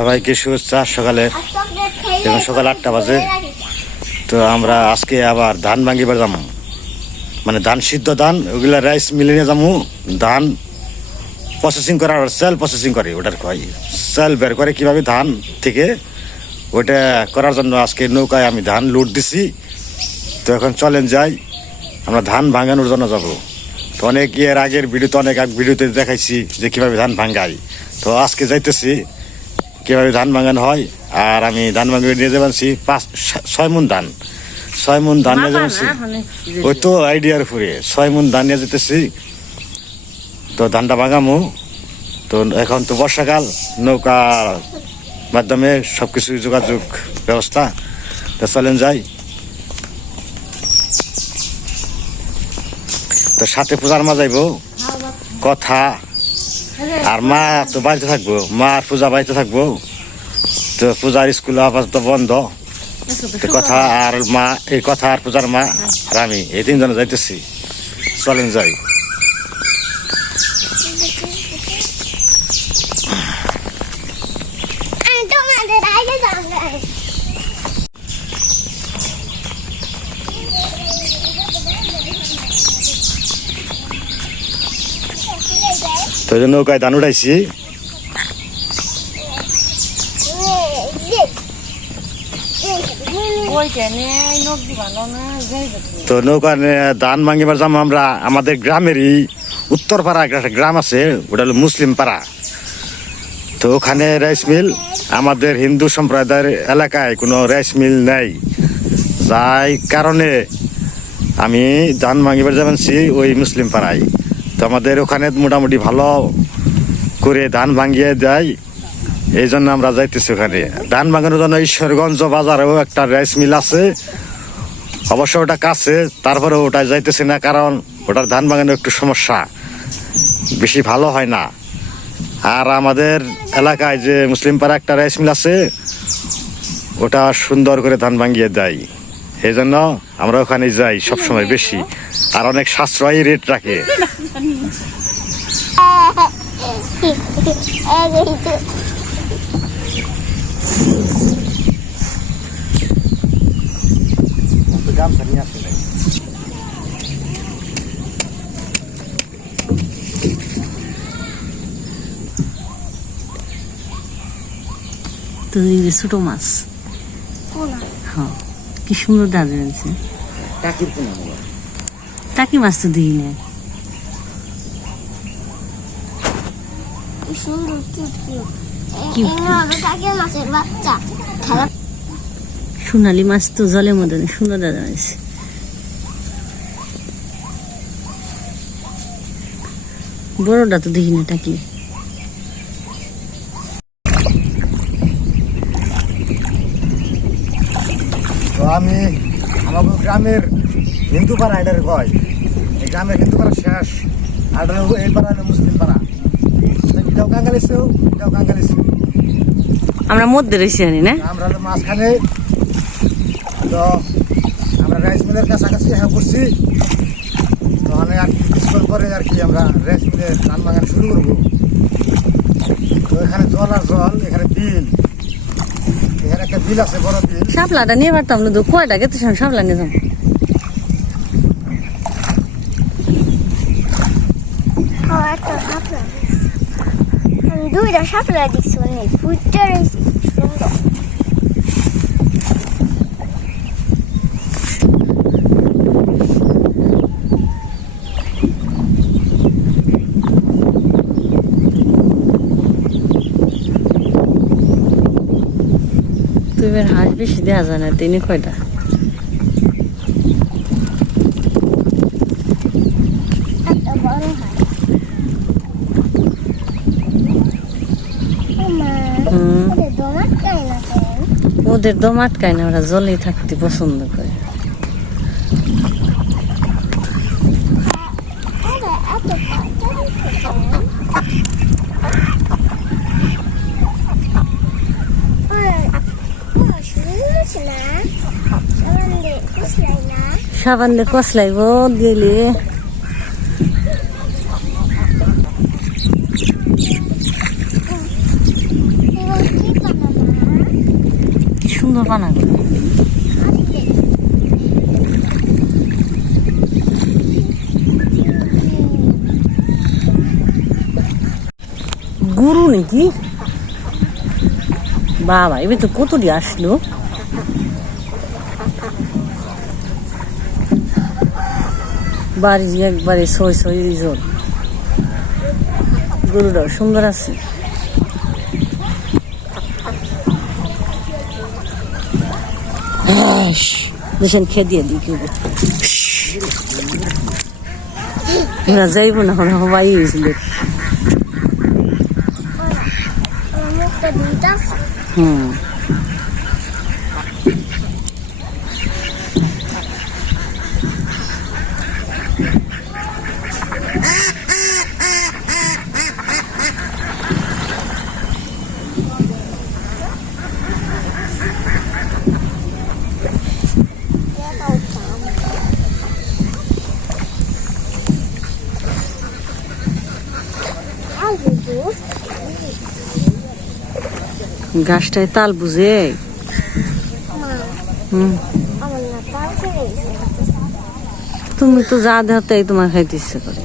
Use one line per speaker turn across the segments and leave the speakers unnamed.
সবাইকে শুভেচ্ছা। সকালে
এখন সকাল আটটা বাজে।
তো আমরা আজকে আবার ধান ভাঙ্গিবার যাব মানে ধান, সিদ্ধ ধান, ওগুলা রাইস মিলে নিয়ে যাব ধান প্রসেসিং করার সেল প্রসেসিং করে, ওটার কয়। সেল বের করে কীভাবে ধান থেকে ওটা করার জন্য আজকে নৌকায় আমি ধান লুট দিছি। তো এখন চলেন যাই, আমরা ধান ভাঙানোর জন্য যাব। তো অনেক, এর আগের ভিডিওতে অনেক ভিডিওতে দেখাইছি যে কীভাবে ধান ভাঙ্গাই তো আজকে যাইতেছি কীভাবে ধান ভাঙানো হয় আর আমি ধান ভাঙিয়ে নিয়ে যাবানছি পাঁচ ছয় মন ধান। ছয় মন ধান নিয়ে যাবানছি ওই তো আইডিয়ার উপরে। ছয় মন ধান নিয়ে যেতেছি। তো ধানটা ভাঙামু। তো এখন তো বর্ষাকাল নৌকার মাধ্যমে সব কিছু যোগাযোগ ব্যবস্থা। তো চলেন যাই। তো সাথে পূজার মা যাইব। কথা আর মা তো বাড়িতে থাকব মা আর পূজা বাড়িতে থাকব। তো পূজার স্কুল আপাতত বন্ধ। কথা আর মা, এই কথা আর পূজার মা আর আমি, এই তিনজনে যাইতেছি। চলেন যাই
আমি তোমাদের আগে যাব
তো এই যে নৌকায় ধান উঠাইছি। তো নৌকা ধান ভাঙিবার যাব আমরা আমাদের গ্রামেরই উত্তরপাড়া একটা গ্রাম আছে, ওটা হলো মুসলিম পাড়া। তো ওখানে রাইস মিল, আমাদের হিন্দু সম্প্রদায়ের এলাকায় কোনো রাইস মিল নেই। যাই কারণে আমি ধান ভাঙিবার যাবেনছি ওই মুসলিম পাড়ায়। তো আমাদের ওখানে মোটামুটি ভালো করে ধান ভাঙিয়ে দেয়। এই জন্য আমরা যাইতেছি ওখানে। ধান ভাঙানোর জন্য ঈশ্বরগঞ্জ বাজারেও একটা রাইস মিল আছে। অবশ্য ওটা কাছে তারপরে ওটা যাইতেছে না কারণ ওটার ধান বাগানো একটু সমস্যা। বেশি ভালো হয় না। আর আমাদের এলাকায় যে মুসলিম পাড়া একটা রাইস মিল আছে, ওটা সুন্দর করে ধান ভাঙিয়ে দেয়। এই জন্য আমরা ওখানে যাই সবসময় বেশি। আর অনেক সাশ্রয়ী রেট রাখে।
তো এই যে ছোট মাছ। হ্যাঁ কি সুন্দর দাঁড়িয়ে রয়েছে টাকি মাছ তো দিই না। সোনালি মাছ তো জলের মধ্যে নেই, সুন্দর দাঁড়িয়ে রয়েছে বড়টা তো দেখি না টাকি
আমি আমাদের গ্রামের হিন্দু পাড়া এটার কয়? এই গ্রামের হিন্দু পাড়া শেষ। আর এই পাড়া মুসলিম পাড়া। এটাও কাঙ্গালিছেও এটাও কাঙ্গালিছে।
আমরা মধ্যে রয়েছি জানি না?
আমরা হলো মাঝখানে। তো আমরা রাইস মিলের কাছাকাছি হ্যাঁ করছি তো অনেক আর কি কিছুক্ষণ পরে আর কি আমরা রাইস মিলের ধান বাগান শুরু করব। তো এখানে জল আর জল এখানে বিল। এখানে একটা বিল আছে বড় বিল।
শাপলাটা নিয়ে পারতাম না তো কয়টা গেতে শাপলা নিয়ে যাব
ও একটা শাপলা আমি দুইটা শাপলা দিচ্ছি অনেক ফুটটা রয়েছে সুন্দর
তুই হাঁস বেশি দেওয়া যায় না, তিনি কয়টা
একটা বড় হাঁস ও মা,
হুম
ওদের দমাট খায় না কেন?
ওদের দম আটকায় না ওরা জলেই থাকতে পছন্দ করে?
সাবান দিয়ে?
সাবান কষলাইব দিলে
এবার কি করবে?
সুন্দর পানা করে গুরু নাকি বাবা, এবার তো কতটি আসলো? বাড়ি একবারে ছয় ছয় জন গরুটাও সুন্দর আছে? দেখেন খেয়ে দিয়ে দিই কেউ ওরা যাইব না হবাই হয়েছিল
আমার মুখটা দুইটা আছে।
হুম
আর বুঝু,
গাছটায় তাল বুঝে? হুম। তুমি তো যা দেহ তাই তোমার খাইতে ইচ্ছে করে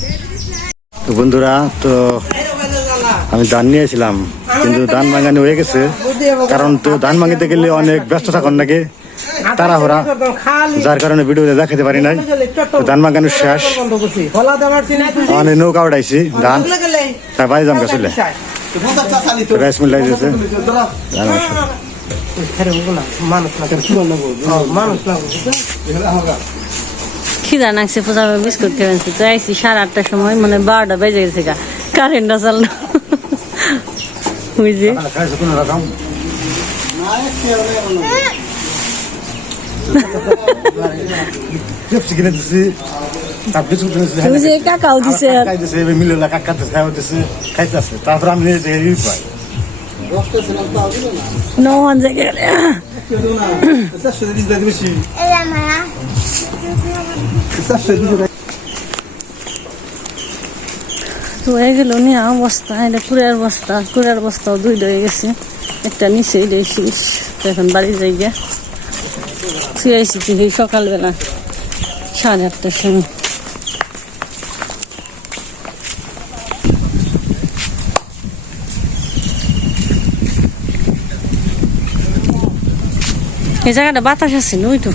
এই যে,
তো বন্ধুরা, তো আমি ধান নিয়েছিলাম, কিন্তু ধান ভাঙানি হয়ে গেছে। কারণ তো ধান ভাঙিতে গেলে অনেক ব্যস্ত থাকুন নাকি? তাড়াহুড়া, যার কারণে ভিডিওতে দেখাতে পারি নাই। ধান ভাঙানো শেষ। অনেক নৌকা উঠাইছি ধান। তার বাড়ি যাম গেছিলে রাইস মিল লাগছে ধান হচ্ছে।
খিদা নাকছে পূজা বিস্কুট খেয়েছি তো আইসি সাড়ে আটটার সময় মানে বারোটা বেজে গেছে গা। কারেন্টটা চাল না বুঝছি
খাইছো কোনো রকম? পেপসি কিনে দিছি। তার বিস্কুট কিনে দিছি
বুঝছি কাকাও দিছে
তারপর আমি
আমার,
তো হয়ে গেল, নিয়ে বস্তা এটা কুড়ার বস্তা, কুড়ার বস্তাও দুই হয়ে গেছে। একটা নিচে এটাই এখন বাড়ি যাই গিয়া। শুয়ে থেকে সকালবেলা, সাড়ে আটটার সময়। এই জায়গাটা বাতাস আছে না, ওই তো?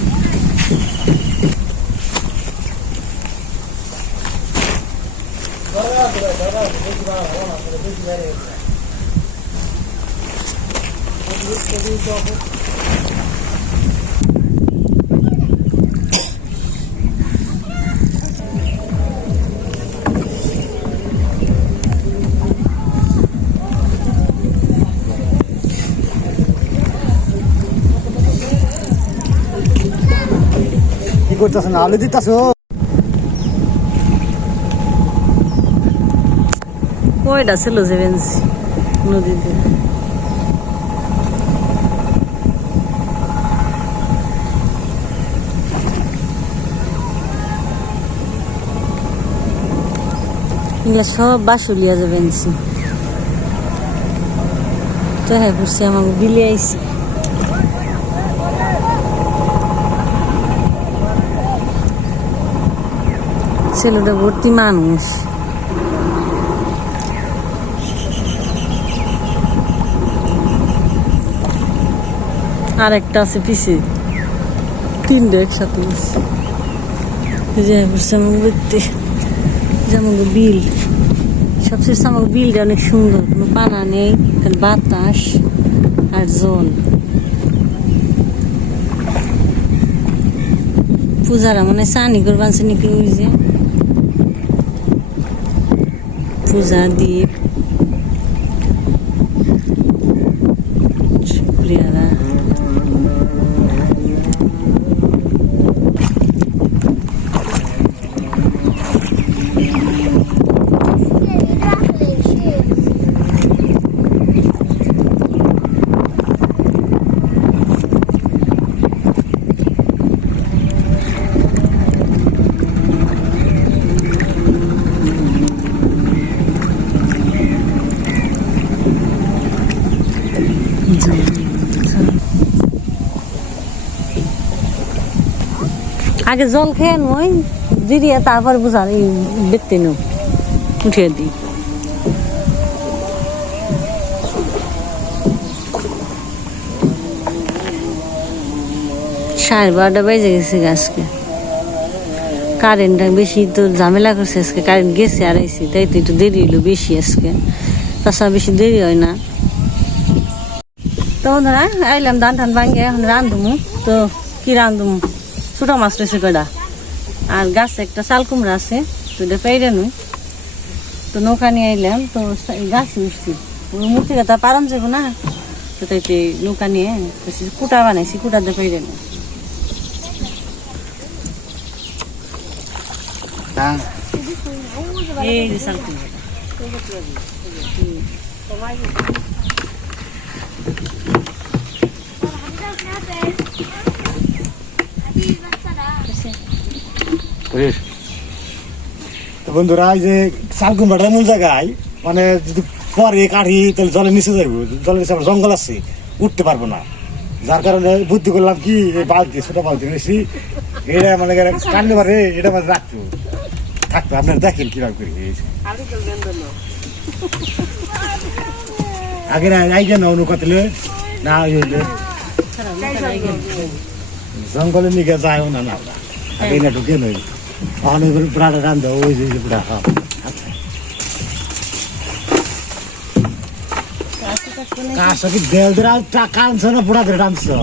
কি করতেছ না আলু দিতেছ
কয়টা ছিল যে বেঞ্চি নদীতে এগুলা সব বাসুলিয়া যে বেঞ্চি তো হ্যাঁ ঘুরছি আমাকে বিলে আইছি ছেলেটা ভর্তি মানুষ। আর একটা আছে পিছে। তিনটে একসাথে ঘুরছে যেমন বিল। সবচেয়ে আমার বিলটা অনেক সুন্দর। কোনো পানা নেই বাতাস আর জল। পূজারা মানে চানি করবান করে ওই যে güzel deyip şükriyeler. আগে জল খেয়ে নই জিরিয়ে তারপর বুঝার এই দেখতে নো উঠিয়ে দিই। সাড়ে বারোটা বেজে গেছে আজকে। কারেন্টটা বেশি তো ঝামেলা করছে আজকে, কারেন্ট গেছে আর আইসি তাই তো একটু দেরি হলো বেশি আজকে। তাছাড়া বেশি দেরি হয় না। তো বন্ধুরা, আইলাম ধান টান ভাঙে এখন রান্ধুমু তো কি রান্ধুমু ছোট মাছ রয়েছে কয়টা আর গাছে একটা চাল কুমড়া আছে তো এটা পেরে নই। তো নৌকা নিয়ে আইলাম তো গাছে উঠছি। মূর্তি কথা পারন যাব না। তো তাইতে নৌকা নিয়ে কুটা বানাইছি কুটা দিয়ে পেরে নই। এই যে চাল কুমড়া
বুঝিস? বন্ধুরা এই যে শালকুমড়াটা মূল জায়গায় মানে যদি পরে কাঠি, তাহলে জলের নিচে যাইব, জলের নিচে আবার জঙ্গল আছে, উঠতে পারব না। যার কারণে বুদ্ধি করলাম কি এই বালতি, ছোট বালতি নিয়েছি এটা মানে কান্ডে পারে এটা মানে রাখতো থাকতো, আপনারা দেখেন কীরকম করে আগে না এই যে না অনুকতলে না হইলে। জঙ্গলে নিকে যায় না না। আগে না ঢুকে নই অনেক পুরাটা রান্ধ ওই যে যে পুরা হ্যাঁ কাছে কি দেল দিরা টাকা আনছো না পুরা ধরে আনছো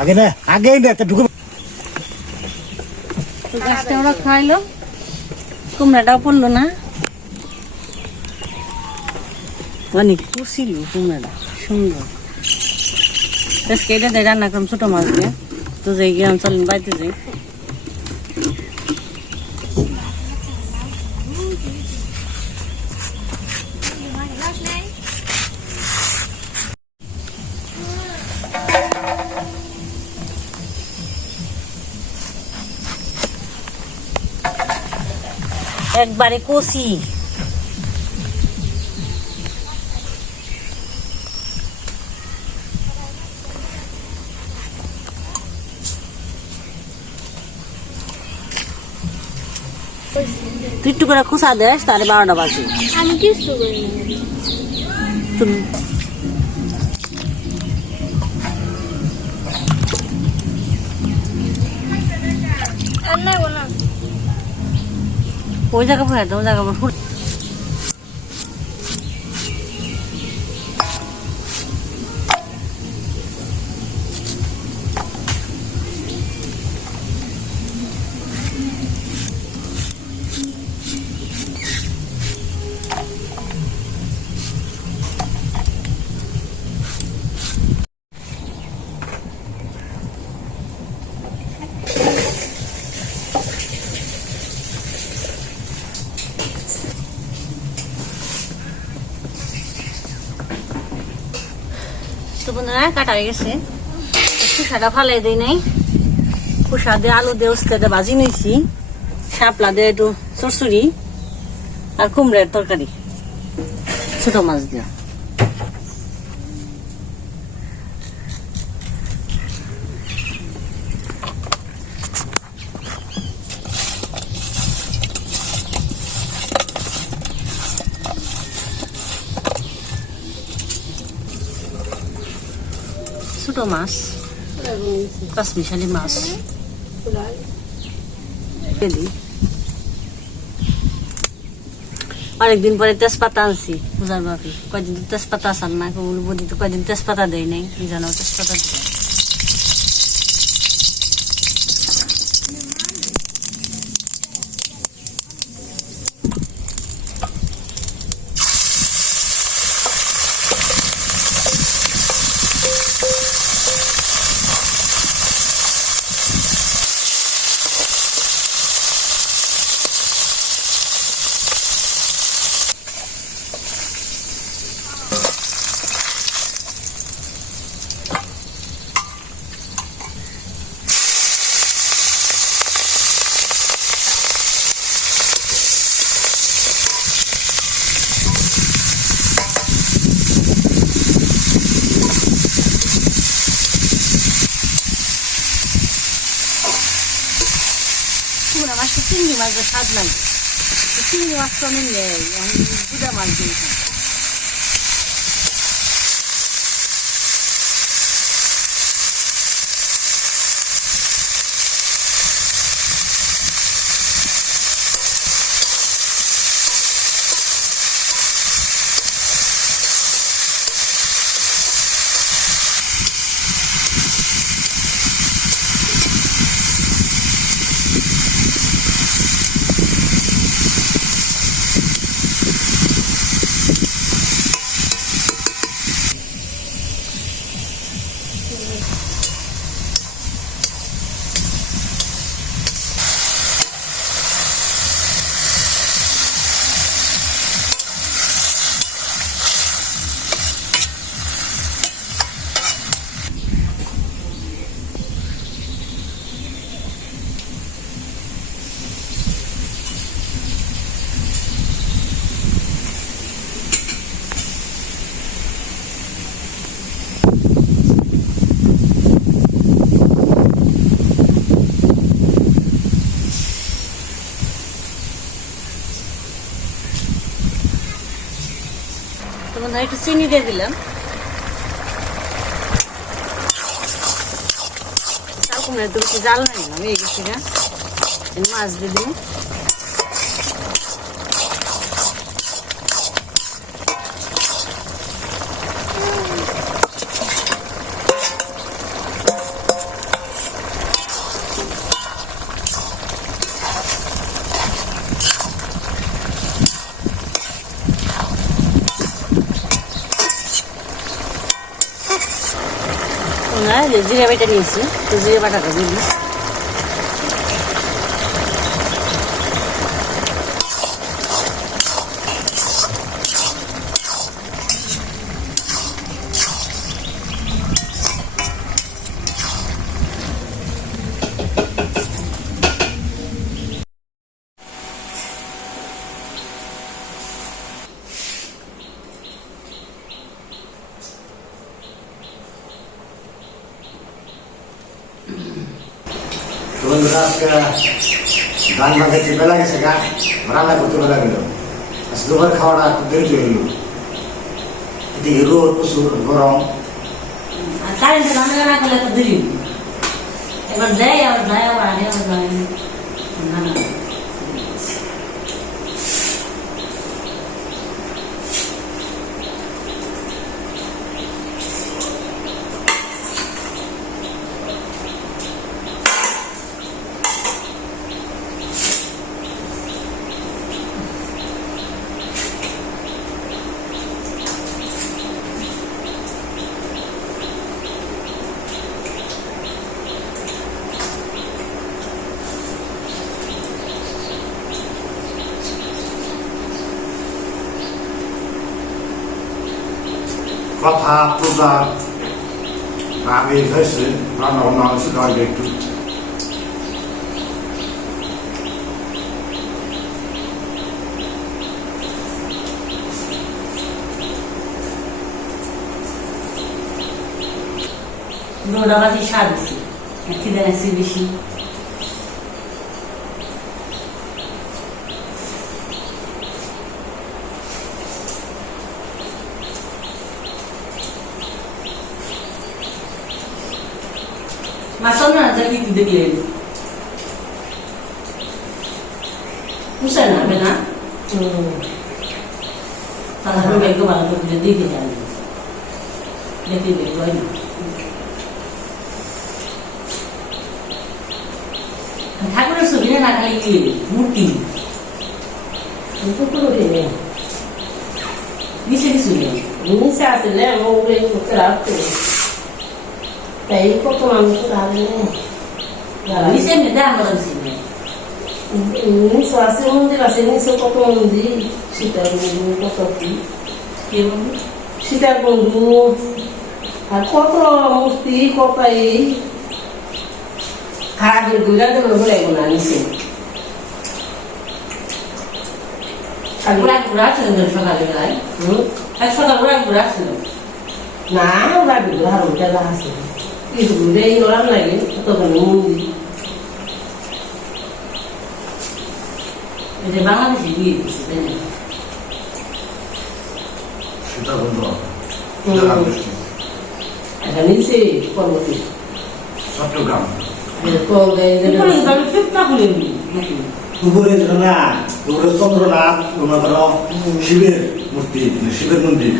আগে না আগে না তো ঢুকে
তো গাছটা ওরা খাইলো। কুমড়াটাও পড়ল না। অনেক কুছিল কুমড়াটা সুন্দর। রান্না করলাম ছোটো মাছ দিয়ে। তো যাই গিয়ে চলেন বাড়িতে যাই একবারে কষি। তুই একটু করে খুসা দেস তাহলে বারোটা বাজে।
আমি কিছু করলাম
ওই জায়গা ফুটে ওই জায়গা ফুট বন্ধুরা কাটা হয়ে গেছে। খুসাটা ফালাই দিই নাই। খুসা দিয়ে আলু দিয়ে উস্তাটা ভাজি নিয়েছি শাপলা দিয়ে একটু চরচুরি আর কুমড়ের তরকারি। ছোট মাছ দিয়া। ছোট মাছ। পাঁচ মিশালি মাছ। অনেকদিন পরে তেজপাতা আনছি পূজার বাপি কয়দিন তেজপাতা আসার না কেউ বদি তো কয়দিন তেজপাতা দেয় নাই জানো, তেজপাতা দিবে টুনা মাছ তো চিংড়ি মাছ দিয়ে স্বাদ লাগে তো চিংড়ি মাছ তো নেই নেই গুদা মাছ দিয়ে খাই। তো বন্ধুরা একটু চিনি দিয়ে দিলাম। চাল কমে একটু বেশি জাল নাই না এই গা মাছ দিয়ে দিই না যে জিরে বাটা নিয়েছি তো জিরে বাটাটা দিয়ে দিই।
বন্ধুরা আজকে ধান ভাঙাইতে বেলা গেছে গা, রান্না করতে বেলা গেল। আজকে দুবার খাওয়াটা খুব দেরি হয়ে গেল। এদিকে রোদ, প্রচুর গরম।
কারেন্ট রান্না করলে তো দেরি। এবার দেয়, আবার দেয়, আবার আগে
কথা পূজা আগে হয়েছে রান্না বান্না হয়েছে আগে একটু
Não dá mais inchado, assim. Aqui da Nascimento. না যাবি কি দেখলে বুঝছেন না হবে না তাহলে ব্যাগ ভালো করে দেখে যান দেখে দেখব না ঠাকুরের ছবি না খালি কি মূর্তি নিচে কিছু নেই
নিচে আসলে ওগুলো করতে রাখতে তাই কত মানুষ রাখবে
নিচে এমনি দাম বাড়াচ্ছি
নিচে আছে মন্দির আছে নিচে কত মন্দির সীতার বন্ধু কত কি সীতার বন্ধু আর কত মূর্তি কত এই খারাপ দেবে বলে না নিচে আর
ঘোরা ঘোরা ছিল সকালে বেলায়
হুম
এক সকাল ঘোরা ঘোরা ছিল
না ওরা বিদ্যুৎ হার ওটা আছে কিন্তু এই ওরাম লাগে তখন মন্দির
এটা বাংলাদেশে গিয়ে দিচ্ছে তাই না
সীতাকুণ্ড
এটা নিচে পর্বতে
চট্টগ্রাম
তাহলে ফিফটা খুলে নি নাকি
উপরে যেটা না উপরে চন্দ্রনাথ মনে করো শিবের মূর্তি মানে শিবের মন্দির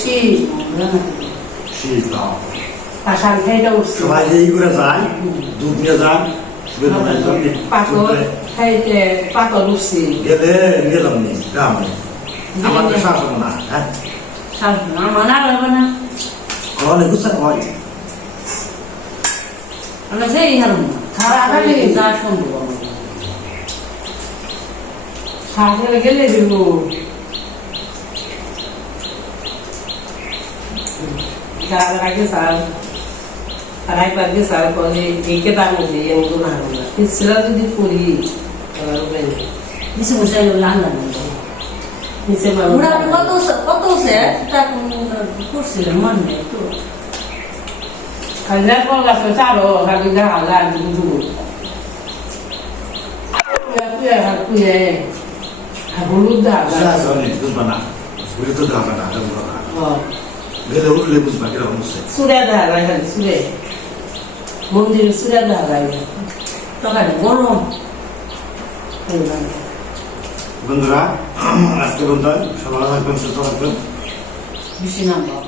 শীত
শিব দাও
পাশান খাইটা উঠছে
সবাই এই করে যায় দুধ নিয়ে যান
পাথর খাইতে পাথর উঠছে
গেলে যাম নি গ্রামে আমাদের শাসন না হ্যাঁ
সামনে আমার না লাগবে না
কখনো গুছা হয়
আমরা সেই হারুন
খারাপ আগামী
যা আমার
সাথে গেলে দিব যার আগে স্যার আর একবার গে স্যার বলে একে তার মধ্যে এমন না হবে না সেটা যদি করি এবার উপায় নেই।
কিছু বসে লাঙ্গা না
নিচে
কত কত সে তা করছিলেন মনে নেই তো।
খালি কল গাছে চারো খালি দেখা যায় দুধু কুয়া কুয়া হলুদ সুরে দেখা যায় সুরে। মন্দিরে সুরে দেখা যায়
তখন গরম।
বন্ধুরা আজকে বন্ধু সবাই থাকবেন সুস্থ থাকবেন।
বেশি নাম বাবা।